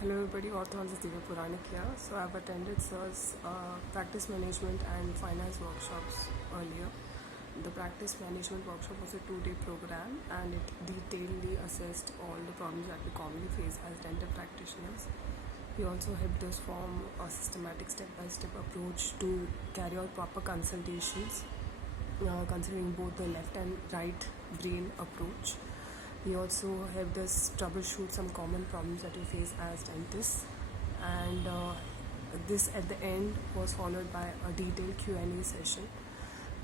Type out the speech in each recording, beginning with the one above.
Hello everybody, author this is Divya Puranik here. So I've attended SIR's practice management and finance workshops earlier. The practice management workshop was a 2-day program and it detailedly assessed all the problems that we commonly face as dental practitioners. We also helped us form a systematic step-by-step approach to carry out proper consultations, considering both the left and right brain approach. He also helped us troubleshoot some common problems that we face as dentists, and this at the end was followed by a detailed Q&A session.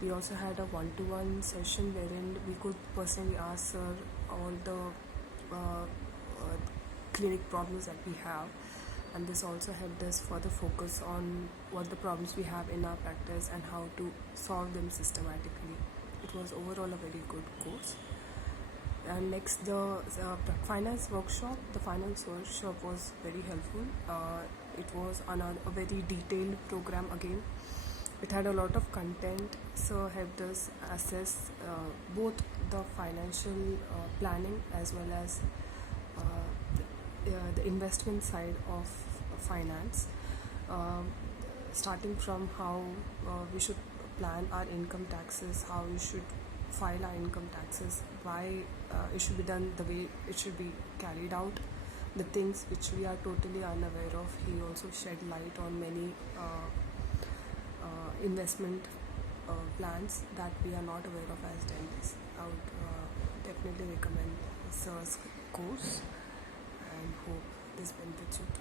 We also had a one-to-one session wherein we could personally ask Sir all the clinic problems that we have, and this also helped us further focus on what the problems we have in our practice and how to solve them systematically. It was overall a very good course. And next, the finance workshop. The finance workshop was very helpful. It was on a very detailed program again. It had a lot of content, so helped us assess both the financial planning as well as the investment side of finance, starting from how we should plan our income taxes, how we should file our income taxes, why it should be done the way it should be carried out, the things which we are totally unaware of. He also shed light on many investment plans that we are not aware of as dentists. I would definitely recommend Sir's course and hope this benefits you too.